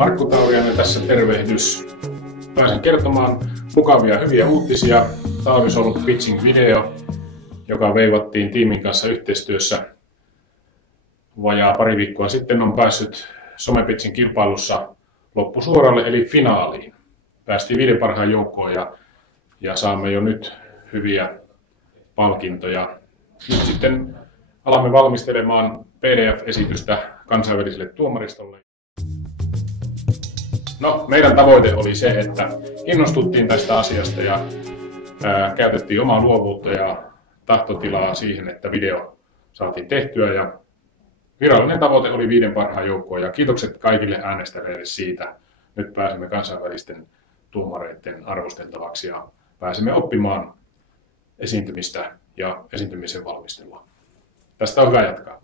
Markku Tauriainen tässä tervehdys. Pääsen kertomaan mukavia hyviä uutisia. Tauris on ollut pitching-video, joka veivattiin tiimin kanssa yhteistyössä. Vajaa pari viikkoa sitten on päässyt somepitchin kilpailussa loppusuoralle eli finaaliin. Päästiin 5 parhaan joukkoon ja saamme jo nyt hyviä palkintoja. Nyt sitten alamme valmistelemaan PDF-esitystä kansainväliselle tuomaristolle. No, meidän tavoite oli se, että innostuttiin tästä asiasta ja käytettiin omaa luovuutta ja tahtotilaa siihen, että video saatiin tehtyä. Ja virallinen tavoite oli 5 parhaan joukkoon ja kiitokset kaikille äänestäjille siitä. Nyt pääsemme kansainvälisten tuomareiden arvosteltavaksi ja pääsemme oppimaan esiintymistä ja esiintymisen valmistelua. Tästä on hyvä jatkaa.